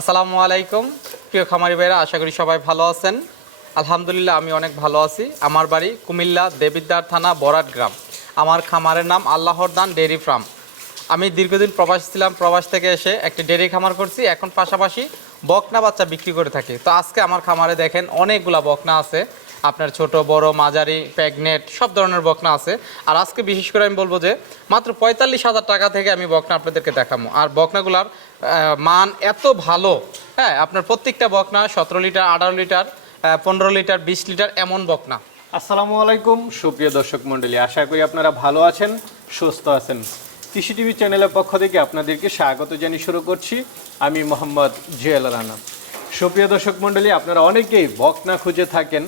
আসসালামু আলাইকুম। প্রিয় খামারি ভাইরা আশা করি সবাই ভালো আছেন। আলহামদুলিল্লাহ, আমি অনেক ভালো আছি। আমার বাড়ি কুমিল্লা দেবিদ্বার থানা বরাট গ্রাম। আমার খামারের নাম আল্লাহর দান ডেয়ারি ফার্ম। আমি দীর্ঘদিন প্রবাস ছিলাম। প্রবাস থেকে এসে একটি ডেয়ারি খামার করছি। এখন পাশাপাশি বকনা বাচ্চা বিক্রি করে থাকি। তো আজকে আমার খামারে দেখেন অনেকগুলা বকনা আছে। আপনার ছোট, বড়, মাঝারি প্যাগনেট সব ধরনের বকনা আছে। আর আজকে বিশেষ করে আমি বলব যে, মাত্র পঁয়তাল্লিশ হাজার টাকা থেকে আমি বকনা আপনাদেরকে দেখাবো। আর বকনাগুলার মান এত ভালো হ্যাঁ আপনার প্রত্যেকটা বকনা সতেরো লিটার, আঠারো লিটার পনেরো লিটার, বিশ লিটার এমন বকনা। আসসালামু আলাইকুম, সুপ্রিয় দর্শক মণ্ডলী, আশা করি আপনারা ভালো আছেন, সুস্থ আছেন। কৃষি টিভি চ্যানেলের পক্ষ থেকে আপনাদেরকে স্বাগত জানিয়ে শুরু করছি। আমি মোহাম্মদ জুয়েল রানা। সুপ্রিয় দর্শক মণ্ডলী, আপনারা অনেকেই বকনা খুঁজে থাকেন,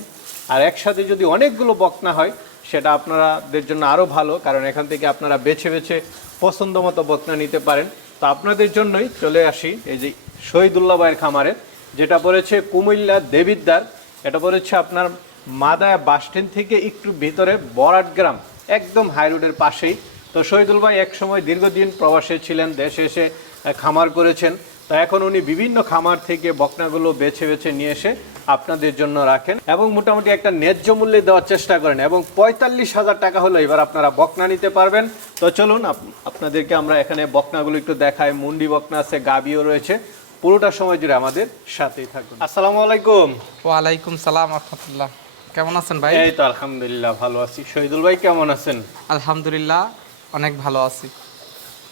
আর একসাথে যদি অনেকগুলো বকনা হয়, সেটা আপনাদের জন্য আরও ভালো, কারণ এখান থেকে আপনারা বেছে বেছে পছন্দ মতো বকনা নিতে পারেন। তো আপনাদের জন্যই চলে আসি, এই যে শহীদুল্লাহ ভাইয়ের খামারে, যেটা পড়েছে কুমিল্লা দেবিদ্দার এটা পড়েছে আপনার মাদায়া বাসস্ট্যান্ড থেকে একটু ভিতরে বরাট গ্রাম, একদম হাই রোডের পাশেই। তো শহীদুল ভাই একসময় দীর্ঘদিন প্রবাসে ছিলেন, দেশে এসে খামার করেছেন। তো এখন উনি বিভিন্ন খামার থেকে বকনাগুলো বেছে বেছে নিয়ে এসে আপনাদের জন্য রাখেন এবং মোটামুটি একটা ন্যায্য মূল্যে দেওয়ার চেষ্টা করেন এবং পঁয়তাল্লিশ হাজার টাকা হলো এবার আপনারা বকনা নিতে পারবেন। তো চলুন আপ- আপনাদেরকে আমরা এখানে বকনাগুলো একটু দেখাই। মুন্ডি বকনা আছে গাবিও রয়েছে। পুরোটা সময় জুড়ে আমাদের সাথেই থাকুন। আসসালামু আলাইকুম। ওয়ালাইকুম সালাম রহমতুল্লাহ। কেমন আছেন ভাই? এই তো আলহামদুলিল্লাহ ভালো আছি। শহীদুল ভাই কেমন আছেন? আলহামদুলিল্লাহ অনেক ভালো আছি।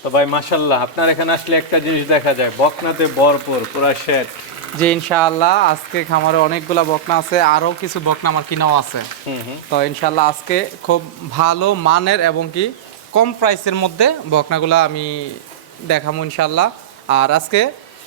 তো ভাই মাশাল্লাহ আপনার এখানে আসলে একটা জিনিস দেখা যায় বকনাতে ভরপুর পুরা শেড যে ইনশাআল্লাহ আজকে খামারে অনেকগুলা বকনা আছে আরও কিছু বকনা আমার কিনাও আছে। তো ইনশাআল্লাহ আজকে খুব ভালো মানের এবং কি কম প্রাইসের মধ্যে বকনাগুলো আমি দেখাবো ইনশাআল্লাহ। আর আজকে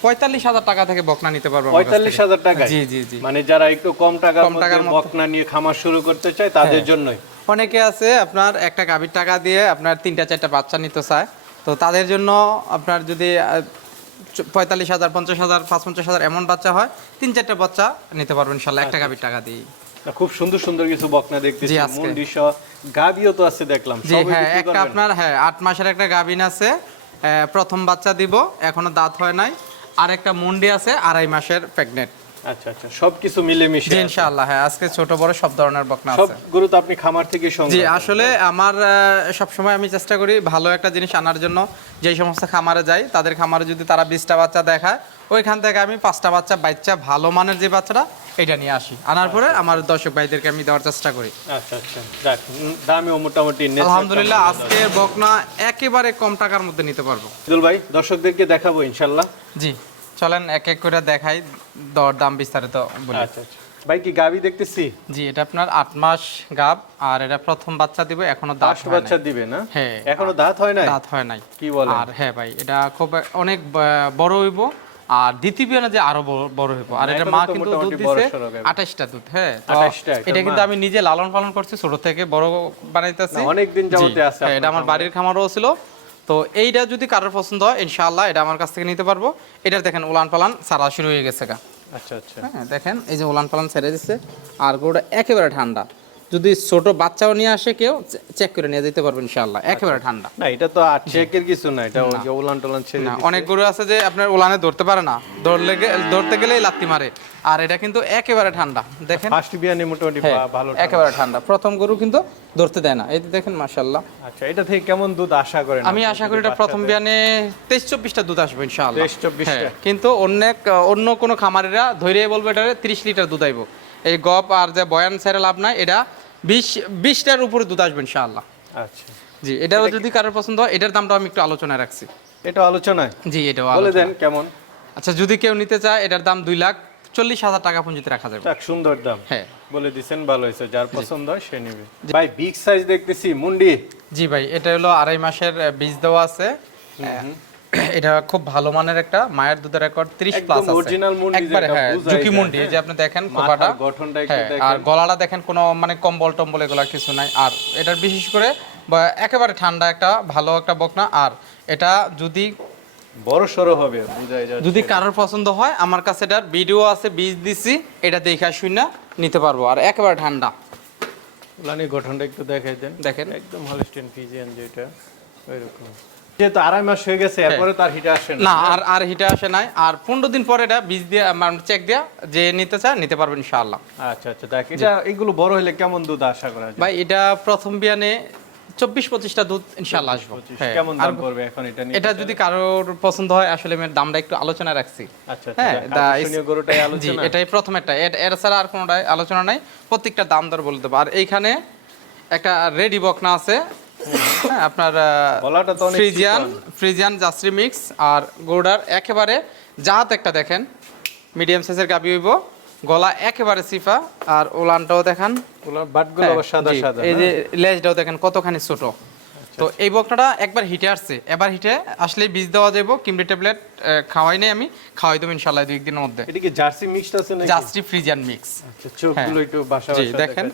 পঁয়তাল্লিশ হাজার টাকা থেকে বকনা নিতে পারব পঁয়তাল্লিশ হাজার টাকা জি জি জি। মানে যারা একটু কম টাকার কম টাকার বকনা নিয়ে খামার শুরু করতে চায় তাদের হ্যাঁ। জন্যই। অনেকে আছে আপনার একটা গাভীর টাকা দিয়ে আপনার তিনটা চারটা বাচ্চা নিতে চায়। তো তাদের জন্য আপনার যদি পঁয়তাল্লিশ হাজার পঞ্চাশ হাজার পাঁচ পঞ্চাশ হাজার এমন বাচ্চা হয় তিন চারটা বাচ্চা নিতে পারবেন ইনশাল্লাহ একটা গাভীর টাকা দিয়ে খুব সুন্দর সুন্দর কিছু বকনা দেখতেছি গাবিও তো আছে দেখলাম জি হ্যাঁ একটা আপনার হ্যাঁ আট মাসের একটা গাভিন আছে প্রথম বাচ্চা দিব এখনও দাঁত হয় নাই আর একটা মুন্ডি আছে আড়াই মাসের প্রেগনেন্ট আচ্ছা আচ্ছা সবকিছু জি ইনশাআল্লাহ হ্যাঁ আজকে ছোট বড় সব ধরনের বকনা আছে। তো আপনি খামার থেকে সংগ্রহ করেন। আসলে আমার সব সময় আমি চেষ্টা করি ভালো একটা জিনিস আনার জন্য। যেই সমস্ত খামারে যাই তাদের খামারে যদি তারা বিশটা বাচ্চা দেখায় ওইখান থেকে আমি পাঁচটা বাচ্চা বাচ্চা ভালো মানের যে বাচ্চাটা এটা নিয়ে আসি। আনার পরে আমার দর্শক ভাইদেরকে আমি দেওয়ার চেষ্টা করি। আচ্ছা আচ্ছা মোটামুটি আলহামদুলিল্লাহ আজকে বকনা একেবারে কম টাকার মধ্যে নিতে পারব। ভাই দর্শকদেরকে দেখাবো ইনশাল্লাহ জি। চলেন এক এক করে দেখাই দর দাম বিস্তারিত বলি। আচ্ছা আচ্ছা। ভাই কি গাবি দেখতেছি? জি এটা আপনার আট মাস গাব আর এটা প্রথম বাচ্চা দিব এখনও দাঁত হয় বাচ্চা দিবে না? হ্যাঁ। এখনও দাঁত হয় নাই? দাঁত হয় নাই। কি বলেন? আর হ্যাঁ ভাই এটা খুব অনেক বড় হইব আর দ্বিতীয় বিয়ানে যে আরও বড়- হইব। আর এটা মা কিন্তু দুধ দিছে বড়সড় গাভী। আঠাশটা দুধ হ্যাঁ। 28টা এটা কিন্তু আমি নিজে লালন পালন করছি ছোট থেকে বড় বানাইতেছি। অনেক দিন যাবতে আছে হ্যাঁ, এটা আমার বাড়ির খামারও ছিল। তো এইটা যদি কারোর পছন্দ হয় ইনশাআল্লাহ এটা আমার কাছ থেকে নিতে পারব। এটার দেখেন উলান পালান সারা শুরু হয়ে গেছে গা। আচ্ছা আচ্ছা। হ্যাঁ দেখেন এই যে উলান পালান ছেড়ে দিচ্ছে আর গরুটা একেবারে ঠান্ডা। যদি ছোট বাচ্চাও নিয়ে আসে কেউ চেক করে নিয়ে যেতে পারবে ইনশাআল্লাহ। একেবারে ঠান্ডা। না এটা তো আর চেকের কিছু না এটা ওই যে উলান টলান ছেড়ে না অনেক গরু আছে যে আপনার উলানে ধরতে পারে না। ধরলে ধরতে গেলেই লাত্তি মারে। আর এটা কিন্তু একেবারে ঠান্ডা। দেখেন। ফার্স্ট বিয়ানি মোটামুটি হ্যাঁ, ভালো একেবারে ঠান্ডা। প্রথম গরু কিন্তু ধরতে দেয় না। এই দেখেন মাশাল্লাহ আচ্ছা এটা থেকে কেমন দুধ আশা করেন আমি আশা করি এটা প্রথম বিয়ানে তেইশ চব্বিশটা দুধ আসবে ইনশাআল্লাহ। 23 24 টা। হ্যাঁ, কিন্তু অনেক অন্য কোনো খামারেরা ধৈর্য বলবে এটা তিরিশ লিটার দুধ আইবো। এই গপ আর যে বয়ান ছেড়ে লাভ নাই এটা বিশ বিশটার উপরে দুধ আসবে ইনশাআল্লাহ। আচ্ছা। জি এটাও যদি কারোর পছন্দ হয় এটার দামটা আমি একটু আলোচনায় রাখছি। এটা আলোচনায়? জি এটাও বলে দেন কেমন? আচ্ছা যদি কেউ নিতে চায় এটার দাম দুই লাখ চল্লিশ হাজার টাকা পুঁজিতে রাখা যাবে। সুন্দর দাম। হ্যাঁ। বলে দিছেন ভালো হয়েছে। যার পছন্দ হয় সে নেবে। ভাই বিগ সাইজ দেখতেছি মুন্ডি। জি ভাই এটা হলো আড়াই মাসের বীজ দেওয়া আছে। এটা খুব ভালো মানের একটা মায়ের দুধের রেকর্ড 30 প্লাস আছে। original মুন্ডি একবারে হ্যাঁ ঝুঁকি মুন্ডি যে আপনি দেখেন খোপাটা গঠনটা একটু হ্যাঁ, দেখেন। আর গলাটা দেখেন কোনো মানে কম্বল টম্বল এগুলো কিছু নাই। আর এটার বিশেষ করে একেবারে ঠান্ডা একটা ভালো একটা বকনা। আর এটা যদি বড় সড়ো হবে বুঝাই যাচ্ছে। যদি কারোর পছন্দ হয় আমার কাছে এটার ভিডিও আছে বীজ দিছি এটা দেখে শুনে নিতে পারব। আর একেবারে ঠান্ডা। গঠনটা একটু দেখাই দেন। দেখেন। একদম হলস্টেন ফিজিয়ান যেটা ওইরকম। যেহেতু আড়াই মাস হয়ে গেছে এরপরে তো হিটে আসে না। আর আর হিটে আসে নাই। আর পনেরো দিন পরে এটা বীজ দিয়ে চেক দিয়া যে নিতে চায় নিতে পারবেন ইনশাআল্লাহ। আচ্ছা আচ্ছা দেখ এটা এগুলো বড় হলে কেমন দুধ আশা করা যায়? ভাই এটা প্রথম বিয়ানে চব্বিশ পঁচিশটা দুধ ইনশাআল্লাহ আসব। হ্যাঁ, কেমন দাম পড়বে এখন এটা নিয়ে এটা যদি কারোর পছন্দ হয় আসলে এর দামটা একটু আলোচনা রাখছি। আচ্ছা হ্যাঁ, আচ্ছা গরুটাই আলোচনা। এটাই প্রথম একটা। এর- ছাড়া আর কোনোটাই আলোচনা নাই। প্রত্যেকটা দাম দর বলে দেবো। আর এইখানে একটা রেডি বকনা আছে হ্যাঁ আপনার তো অনেক ফ্রিজিয়ান ফ্রিজিয়ান জাসরি মিক্স আর গোডার একেবারে জাত একটা দেখেন মিডিয়াম সাইজের গাবি হইব গলা একেবারে সিফা আর ওলানটাও দেখান। হ্যাঁ, এই যে লেজটাও দেখেন কতখানি ছোট। তো এই বকনাটা একবার হিটে আসছে এবার হিটে আসলেই বীজ দেওয়া যাব কিমরি ট্যাবলেট খাওয়াই নাই আমি খাওয়াই দেবো ইনশাল্লাহ দুই একদিনের মধ্যে। এটা কি জার্সি মিক্সড আছে জাস্টি ফ্রিজিয়ান মিক্স। আচ্ছা চোখগুলো একটু বাসা বাসা দেখেন।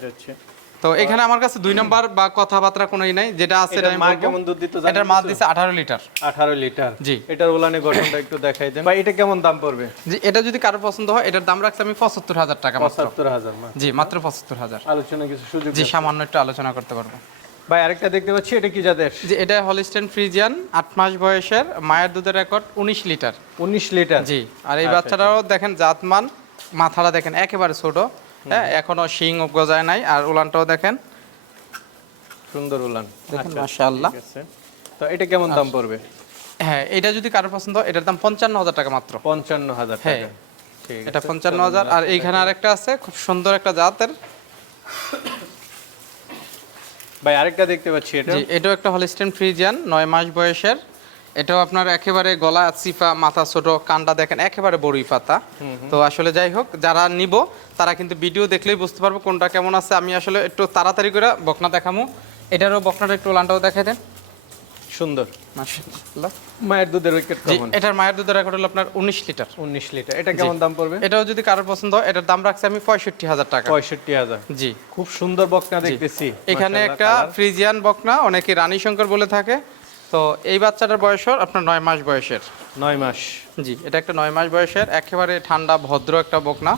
তো এখানে আমার কাছে দুই নম্বর বা কথাবার্তা কোনোই নাই যেটা আছে এটা আমি কেমন দুধ দিত এটার মাছ দিছে আঠারো লিটার। 18 লিটার। জি। এটার ওলানে গঠনটা একটু দেখাই দেন। ভাই এটা কেমন দাম পড়বে? জি এটা যদি কারও পছন্দ হয় এটার দাম রাখছি আমি পঁচাত্তর হাজার টাকা মাত্র। 75000 মা জি মাত্র পঁচাত্তর হাজার। আলোচনা কিছু সুযোগ জি। সামান্য একটু আলোচনা করতে পারব। ভাই আরেকটা দেখতে পাচ্ছি এটা কি জাতের? যে এটা হলিস্টেন ফ্রিজিয়ান আট মাস বয়সের মায়ের দুধের রেকর্ড উনিশ লিটার। 19 লিটার। জি আর এই আচ্ছা, বাচ্চাটাও দেখেন জাতমান মাথাটা দেখেন একেবারে ছোট। হ্যাঁ এখনও শিং গজায় নাই আর উলানটাও দেখেন। সুন্দর উলান। দেখেন আচ্ছা, মাশাআল্লাহ। তো এটা কেমন দাম পড়বে? হ্যাঁ এটা যদি কারও পছন্দ এটার দাম পঞ্চান্ন হাজার টাকা মাত্র। 55000 টাকা। হ্যাঁ। এটা পঞ্চান্ন হাজার আর এইখানে আরেকটা আছে খুব সুন্দর একটা জাতের। ভাই আরেকটা দেখতে পাচ্ছি এটা। জি এটাও একটা হলিস্টেন ফ্রিজিয়ান নয় মাস বয়সের। এটাও আপনার একেবারে গলা সিফা মাথা ছোট কানটা দেখেন একেবারে বড়ই পাতা। তো আসলে যাই হোক যারা নিব তারা কিন্তু ভিডিও দেখলেই বুঝতে পারব কোনটা কেমন আছে। আমি আসলে একটু তাড়াতাড়ি করে বকনা দেখামু। এটারও বকনাটা একটু লানটাও দেখাই দেন। সুন্দর। মাশাআল্লাহ। মায়ের দুধের উইকেট কেমন এটার মায়ের দুধের রেকর্ড হলো আপনার উনিশ লিটার। 19 লিটার। এটা কেমন দাম পড়বে? এটাও যদি কারোর পছন্দ হয় এটার দাম রাখছি আমি পঁয়ষট্টি হাজার টাকা। 65000 জি। খুব সুন্দর বকনা দেখতেছি। এখানে একটা ফ্রিজিয়ান বকনা অনেকে রানী শঙ্কর বলে থাকে। তো এই বাচ্চাটার বয়স আপনার নয় মাস বয়সের। নয় মাস। জি এটা একটা নয় মাস বয়সের। একেবারে ঠান্ডা ভদ্র একটা বকনা।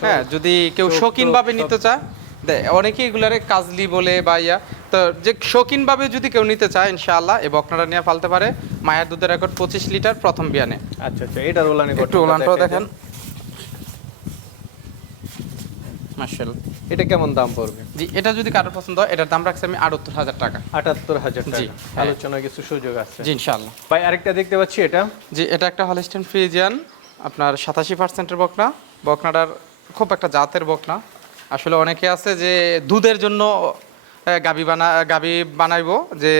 হ্যাঁ যদি কেউ চোখ শৌখিন ভাবে নিতে চায় দে- অনেকে এগুলারে কাজলি বলে বা ইয়া। তো যে শৌখিন ভাবে যদি কেউ নিতে চায় ইনশাআল্লাহ এই বকনাটা নিয়ে ফালতে পারে। মায়ের দুধের রেকর্ড পঁচিশ লিটার প্রথম বিয়ানে। আচ্ছা আচ্ছা এটার ওলানে একটু ওলানটাও দেখেন। মার্শাল। এটা কেমন দাম পড়বে? জি এটা যদি কারোর পছন্দ হয় এটার দাম রাখছি আমি আটাত্তর হাজার টাকা। আটাত্তর হাজার জি, টাকা। হ্যাঁ। আলোচনা কিছু সুযোগ আছে। জি ইনশাআল্লাহ। ভাই আরেকটা দেখতে পাচ্ছি এটা। জি এটা একটা হলিস্টেন ফ্রিজিয়ান আপনার সাতাশি পার্সেন্টের বকনা। বকনাটার খুব একটা জাতের বকনা। আসলে অনেকে আছে যে দুধের জন্য গাবি বানা গাবি বানাইবো যে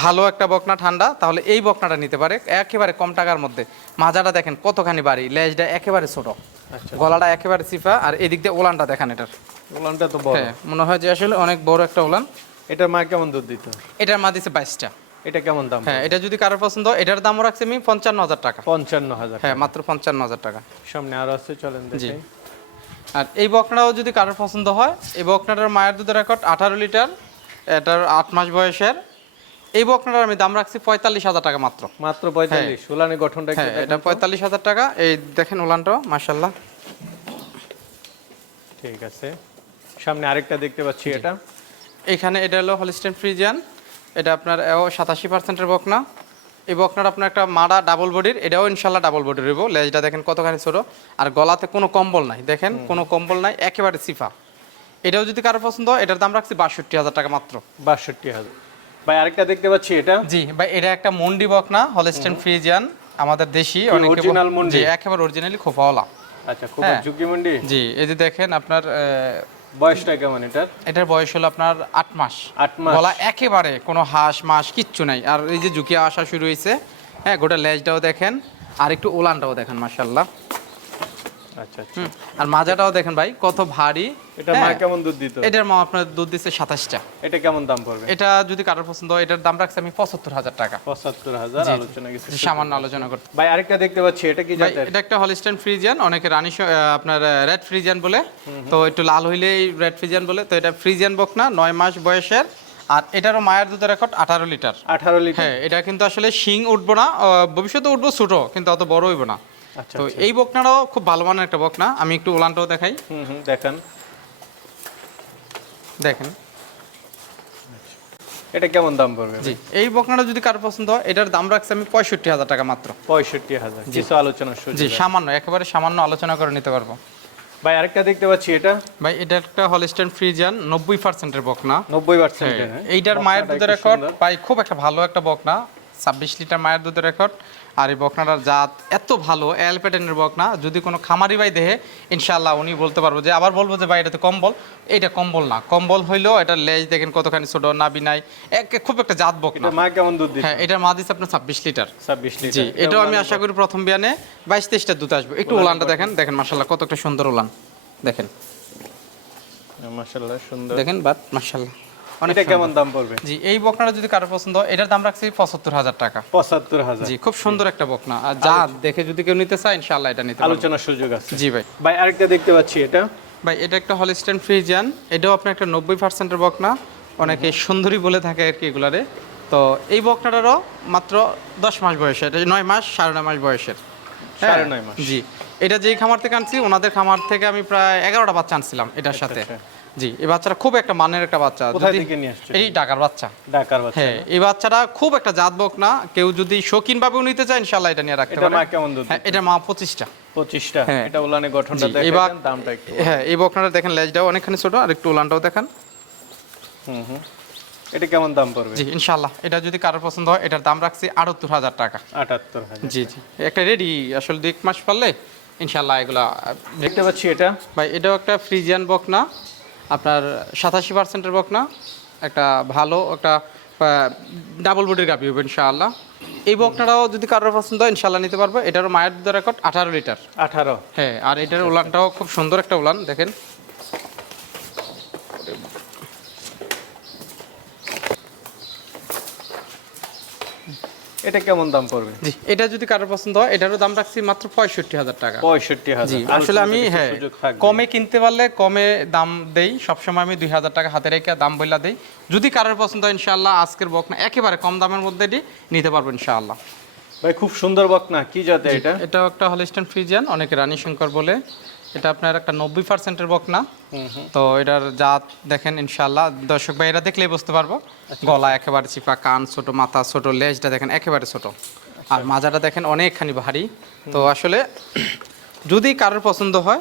ভালো একটা বকনা ঠান্ডা তাহলে এই বকনাটা নিতে পারে। একেবারে কম টাকার মধ্যে। মাজাটা দেখেন কতখানি বাড়ি লেজটা একেবারে ছোট। গলাটা একেবারে চিফা আর এদিক দিয়ে ওলানটা দেখেন এটার। ওলানটা তো বড়। হ্যাঁ মনে হয় যে আসলে অনেক বড় একটা ওলান। এটার মা কেমন দুধ দিত? এটার মা দিছে বাইশটা। এটা কেমন দাম? হ্যাঁ এটা যদি কারোর পছন্দ হয়, এটার দামও রাখছি আমি পঞ্চান্ন হাজার টাকা। পঞ্চান্ন হাজার হ্যাঁ মাত্র পঞ্চান্ন হাজার টাকা। সামনে আরও আছে চলেন জি। দেখি আর এই বকনাটাও যদি কারোর পছন্দ হয় এই বকনাটার মায়ের দুধের রেকর্ড আঠারো লিটার এটার আট মাস বয়সের এই বকনাটার আমি দাম রাখছি পঁয়তাল্লিশ হাজার টাকা মাত্র। মাত্র পঁয়তাল্লিশ। ওলানের গঠনটা হ্যাঁ এটা পঁয়তাল্লিশ হাজার টাকা। এই দেখেন ওলানটাও মার্শাল্লাহ ঠিক আছে। সামনে আরেকটা দেখতে পাচ্ছি এটা। এখানে এটা হলো হলিস্টেন ফ্রিজিয়ান এটা আপনার সাতাশি পার্সেন্টের বকনা। এই বকনার আপনার একটা মাডা ডাবল বডির এটাও ইনশাল্লাহ ডাবল বডির হইব। লেজটা দেখেন কতখানি ছোট। আর গলাতে কোনো কম্বল নাই দেখেন কোনো কম্বল নাই একেবারে সিফা। এটাও যদি কারও পছন্দ হয় এটার দাম রাখছি বাষট্টি হাজার টাকা মাত্র। বাষট্টি হাজার। ভাই আরেকটা দেখতে পাচ্ছি এটা। জি ভাই এটা একটা মন্ডি বকনা হলস্টেন ফ্রিজিয়ান আমাদের দেশি অনেকে বল- মন্ডি? একেবারে অরিজিনালি আচ্ছা খুব হ্যাঁ। ঝুঁকি মন্ডি? জি এই যে দেখেন আপনার বয়সটা কেমন এটার? এটার বয়স হলো আপনার আট মাস। আট মাস। গলা একেবারে কোনো হাঁস মাস কিচ্ছু নাই। আর এই যে ঝুঁকি আসা শুরু হয়েছে হ্যাঁ গোটা লেজটাও দেখেন আর একটু ওলানটাও দেখেন মার্শাল্লাহ আচ্ছা আচ্ছা। আর মাজাটাও দেখেন ভাই কত ভারী। এটা মা হ্যাঁ, কেমন দুধ দিত? এটার মা আপনার দুধ দিচ্ছে সাতাশটা। এটা কেমন দাম পড়বে? এটা যদি কারোর পছন্দ হয় এটার দাম রাখছে আমি পঁচাত্তর হাজার টাকা। পঁচাত্তর হাজার। আলোচনা কিছু সামান্য আলোচনা করতে। ভাই আরেকটা দেখতে পাচ্ছি এটা কি জাতের? এটা একটা হলিস্টাইন ফ্রিজিয়ান অনেকে রানী আপনার রেড ফ্রিজিয়ান বলে। তো একটু লাল হইলেই রেড ফ্রিজিয়ান বলে। তো এটা ফ্রিজিয়ান বক না নয় মাস বয়সের। আর এটারও মায়ের দুধের রেকর্ড আঠারো লিটার। আঠারো লিটার? হ্যাঁ এটা কিন্তু আসলে শিং উঠবো না ভবিষ্যতে উঠবো ছোট কিন্তু অত বড় হইব না। তো এই বকনাটাও খুব ভালো মানের একটা বকনা। আমি একটু ওলানটাও দেখাই। হুম হুম দেখান। দেখেন। এটা কেমন দাম পড়বে? জি এই বকনাটা যদি কারও পছন্দ হয় এটার দাম রাখছি আমি পঁয়ষট্টি হাজার টাকা মাত্র। পঁয়ষট্টি হাজার কিছু আলোচনার জি সামান্য একেবারে সামান্য আলোচনা করে নিতে পারব। ভাই আরেকটা দেখতে পাচ্ছি এটা। ভাই এটা একটা হলিস্টেন ফ্রিজিয়ান নব্বই পার্সেন্টের বকনা। নব্বই পার্সেন্ট হ্যাঁ, এইটার মায়ের দুধের রেকর্ড ভাই খুব একটা ভালো একটা বকনা। ছাব্বিশ লিটার মায়ের দুধের রেকর্ড। আর এই বকনাটার জাত এত ভালো অ্যালপেটেনের বকনা। যদি কোনো খামারি ভাই দেহে ইনশাল্লাহ উনি বলতে পারব যে আবার বলব যে ভাই এটা তো কম্বল। এটা কম্বল না। কম্বল হইলেও এটা লেজ দেখেন কতখানি ছোট নাবি নাই। এক খুব একটা জাত বকনা। হ্যাঁ এটার মা দিচ্ছে আপনার ছাব্বিশ লিটার। ছাব্বিশ জি লিটার এটাও আমি আশা করি প্রথম বিয়ানে বাইশ তেইশটা দুধ আসবে। একটু উলানটা দেখেন দেখেন মাসাল্লাহ কত একটা সুন্দর উলান দেখেন। মাশাআল্লাহ সুন্দর। দেখেন বাট মাসাল্লাহ এটা কেমন দাম পড়বে? জি এই বকনাটা যদি কারও পছন্দ হয় এটার দাম রাখছি পঁচাত্তর হাজার টাকা। পঁচাত্তর হাজার। জি খুব সুন্দর একটা বকনা। আর যা দেখে যদি কেউ নিতে চায় ইনশাল্লাহ এটা নিতে আলোচনার সুযোগ আছে। জি ভাই। ভাই আরেকটা দেখতে পাচ্ছি এটা। ভাই এটা একটা হলিস্টেন ফ্রিজিয়ান এটাও আপনার একটা নব্বই পার্সেন্টের বকনা। অনেকে সুন্দরী বলে থাকে আর কি এগুলারে। তো এই বকনাটারও মাত্র দশ মাস বয়সের। নয় মাস সাড়ে নয় মাস বয়সের। হ্যাঁ, সাড়ে নয় মাস। জি। এটা যেই খামার থেকে আনছি ওনাদের খামার থেকে আমি প্রায় এগারোটা বাচ্চা আনছিলাম এটার সাথে। আচ্ছা। জি এই বাচ্চাটা খুব একটা মানের একটা বাচ্চা? এই টাকার বাচ্চা। ঢাকার বাচ্চা। হ্যাঁ এই বাচ্চাটা খুব একটা জাত বক না। কেউ যদি শৌখিন ভাবেও নিতে চায় ইনশাল্লাহ এটা নিয়ে রাখতে এটা মা পারে। কেমন দুধ হ্যাঁ এটা মা হ্যাঁ। এটা উলানে গঠনটা দেখেন দামটা একটু হ্যাঁ এই বকনাটা দেখেন লেজটাও অনেকখানি ছোট আর একটু উলানটাও দেখেন। হুম হুম। এটা কেমন দাম পড়বে? জি এটা যদি কারোর পছন্দ হয় এটার দাম রাখছি আটাত্তর হাজার টাকা। আটাত্তর হাজার জি জি। একটা রেডি আসলে দুই এক মাস পারলে ইনশাল্লাহ এগুলা দেখতে পাচ্ছি এটা। ভাই এটাও একটা ফ্রিজিয়ান বকনা। আপনার সাতাশি পার্সেন্টের বকনা একটা ভালো একটা ডাবল বডির গাভি হবে ইনশাআল্লাহ। এই বকনাটাও যদি কারোর পছন্দ হয় ইনশাল্লাহ নিতে পারব। এটারও মায়ের দুধের রেকর্ড আঠারো লিটার। আঠারো। হ্যাঁ আর এটার উলানটাও খুব সুন্দর একটা উলান দেখেন। এটা কেমন দাম পড়বে? জি এটা যদি কারোর পছন্দ হয় এটারও দাম রাখছি মাত্র পঁয়ষট্টি হাজার টাকা। পঁয়ষট্টি হাজার। জি আসলে আমি হ্যাঁ কমে কিনতে পারলে কমে দাম দেই। সবসময় আমি দুই হাজার টাকা হাতে রেখে দাম বইলা দেই। যদি কারোর পছন্দ হয় ইনশাআল্লাহ আজকের বকনা একেবারে কম দামের মধ্যে এটি নিতে পারব ইনশাআল্লাহ। ভাই খুব সুন্দর বকনা। কি জাতে এটা? এটাও একটা হলিস্টান ফ্রিজিয়ান অনেকে রানী শঙ্কর বলে। এটা আপনার একটা নব্বই পার্সেন্টের বক না তো এটার জাত দেখেন ইনশাআল্লাহ। দর্শক ভাইরা দেখলেই বুঝতে পারব। গলা একেবারে চিপা কান ছোট মাথা ছোট লেজটা দেখেন একেবারে ছোট। আর মাজাটা দেখেন অনেকখানি ভারী। তো আসলে যদি কারোর পছন্দ হয়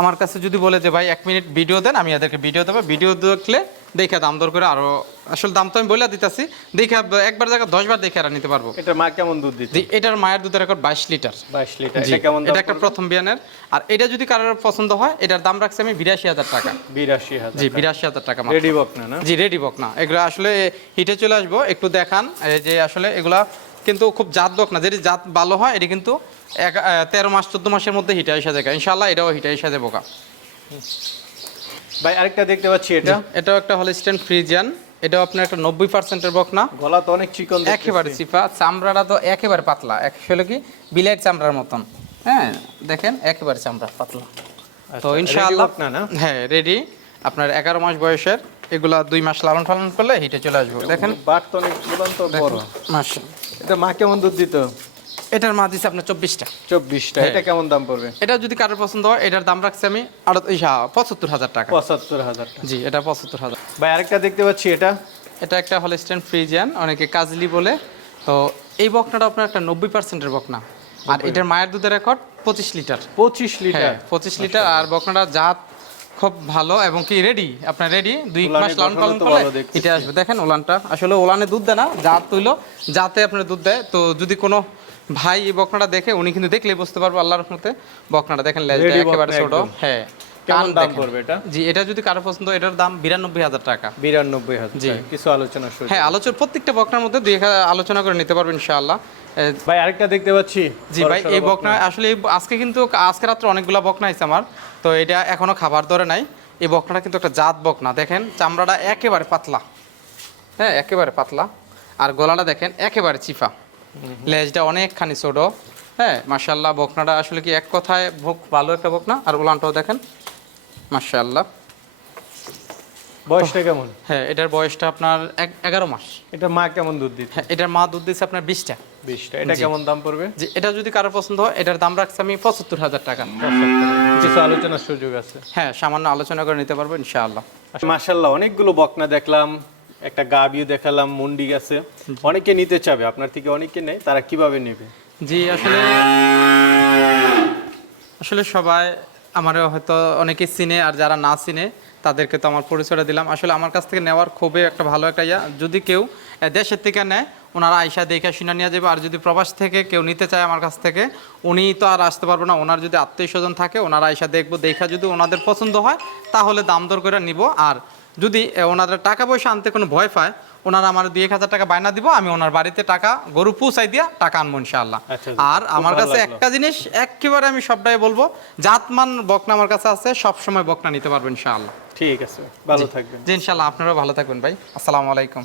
আমার কাছে যদি বলে যে ভাই এক মিনিট ভিডিও দেন আমি এদেরকে ভিডিও দেবো। ভিডিও দেখলে দেখে দাম দর করে আরও আসলে দাম তো আমি বলে দিতেছি। দেখে একবার জায়গায় দশবার দেখে আর নিতে পারব। এটা মা কেমন দুধ দিচ্ছে? এটার মায়ের দুধের রেকর্ড বাইশ লিটার। বাইশ লিটার। এটা কেমন এটা একটা প্রথম বিয়ানের। আর এটা যদি কারোর পছন্দ হয় এটার দাম রাখছি আমি বিরাশি হাজার টাকা। বিরাশি হাজার জি বিরাশি হাজার টাকা রেডি বকনা না? জি রেডি বক না এগুলো আসলে হিটে চলে আসব। একটু দেখান এই যে আসলে এগুলা কিন্তু খুব জাত বক না। যদি জাত ভালো হয় এটি কিন্তু এক তেরো মাস চোদ্দ মাসের মধ্যে হিটে এসে যায়। ইনশাল্লাহ এটাও হিটে এসে যাব কা ভাই আরেকটা দেখতে পাচ্ছি এটা। এটাও একটা হলিস্টেন ফ্রিজিয়ান এটাও আপনার একটা নব্বই পার্সেন্টের বক না গলা তো অনেক চিকন একেবারে চিপা চামড়াটা তো একেবারে পাতলা। আসলে কি? বিলের চামড়ার মতন। হ্যাঁ দেখেন একেবারে চামড়া পাতলা। তো আচ্ছা, ইনশাআল্লাহ না? হ্যাঁ রেডি আপনার এগারো মাস বয়সের। এগুলা দুই মাস লালন পালন করলে হিটে চলে আসব। দেখেন। বাট তো অনেক বড়। মাস এটা মা কেমন দুধ দিত? এটার মা দিচ্ছে আপনার চব্বিশটা। চব্বিশটা হ্যাঁ। এটা কেমন দাম পড়বে? এটা যদি কারোর পছন্দ হয় এটার দাম রাখছি আমি আরও পঁচাত্তর হাজার টাকা। পঁচাত্তর হাজার টাকা। জি এটা পঁচাত্তর হাজার। ভাই আরেকটা দেখতে পাচ্ছি এটা? এটা একটা হলস্টেন ফ্রিজিয়ান অনেকে কাজলি বলে। তো এই বকনাটা আপনার একটা নব্বই পার্সেন্টের বকনা। আর এটার মায়ের দুধের রেকর্ড পঁচিশ লিটার। পঁচিশ হ্যাঁ লিটার পঁচিশ লিটার। আর বকনাটা জাত খুব ভালো এবং কি রেডি আপনার রেডি দুই মাস লালন পালন করলে এটা আসবে। দেখেন ওলানটা আসলে উলানে দুধ দেয় না জাত তুইল জাতে আপনার দুধ দেয়। তো যদি কোনো ভাই এই বকনাটা দেখে উনি কিন্তু দেখলে বুঝতে পারব আল্লাহর রহমতে। বকনাটা দেখেন লেজটা একেবারে ছোট। হ্যাঁ কান দাম। পড়বে এটা? জি এটা যদি কারও পছন্দ এটার দাম বিরানব্বই হাজার টাকা। বিরানব্বই হাজার জি। কিছু আলোচনা হ্যাঁ আলোচনা প্রত্যেকটা বকনার মধ্যে দুই আলোচনা করে নিতে পারবেন ইনশাআল্লাহ। ভাই আরেকটা দেখতে পাচ্ছি। জি ভাই এই বকনা। আসলে আজকে কিন্তু আজকে রাত্রে অনেকগুলো বকনা আছে আমার। তো এটা এখনও খাবার ধরে নাই। এই বকনাটা কিন্তু একটা জাত বকনা। দেখেন চামড়াটা একেবারে পাতলা। হ্যাঁ একেবারে পাতলা। আর গলাটা দেখেন একেবারে চিফা। লেজটা অনেকখানি ছোট। হ্যাঁ মার্শাল্লাহ বকনাটা আসলে কি এক কথায় ভোগ ভালো একটা বকনা আর উলানটাও দেখেন। মার্শাল্লাহ বয়সটা কেমন? হ্যাঁ এটার বয়সটা আপনার এগারো মাস। এটা মা কেমন দুধ দিচ্ছে? হ্যাঁ এটার মা দুধ দিচ্ছে আপনার বিশটা। বিশটা। এটা কেমন দাম পড়বে? যে এটা যদি কারও পছন্দ হয় এটার দাম রাখছি আমি পঁচাত্তর হাজার টাকা। কিছু আলোচনার সুযোগ আছে? হ্যাঁ সামান্য আলোচনা করে নিতে পারব ইনশাআল্লাহ। মাশাল্লাহ অনেকগুলো বকনা দেখলাম। একটা গাবিও দেখালাম, মুন্ডি গেছে অনেকে নিতে চাবে, আপনার থেকে অনেকে নেই তারা কীভাবে নেবে? জি, আসলে আসলে সবাই আমার হয়তো অনেকে চিনে, আর যারা না চিনে, তাদেরকে তো আমার পরিচয়টা দিলাম। আসলে আমার কাছ থেকে নেওয়ার খুবই একটা ভালো একটা ইয়া। যদি কেউ দেশের থেকে নেয়, ওনারা আয়সা দেখে শুনে নিয়ে যাবে। আর যদি প্রবাস থেকে কেউ নিতে চায় আমার কাছ থেকে, উনি তো আর আসতে পারব না। ওনার যদি আত্মীয় স্বজন থাকে, ওনারা আয়সা দেখব, দেখা যদি ওনাদের পছন্দ হয়, তাহলে দাম দর করে নিব। আর যদি ওনারা টাকা পয়সা আনতে কোনো ভয় পায় ওনারা আমার দুই এক হাজার টাকা বায়না দিব আমি ওনার বাড়িতে টাকা গরু পুষাই দিয়া টাকা আনব ইনশাআল্লাহ। আচ্ছা, আর আমার কাছে একটা জিনিস একেবারে আমি সবটাই বলব জাতমান বকনা আমার কাছে আছে সব সময় বকনা নিতে পারবেন ইনশাআল্লাহ। ঠিক আছে ভালো থাকবেন। জি ইনশাআল্লাহ আপনারাও ভালো থাকবেন ভাই। আসসালামু আলাইকুম।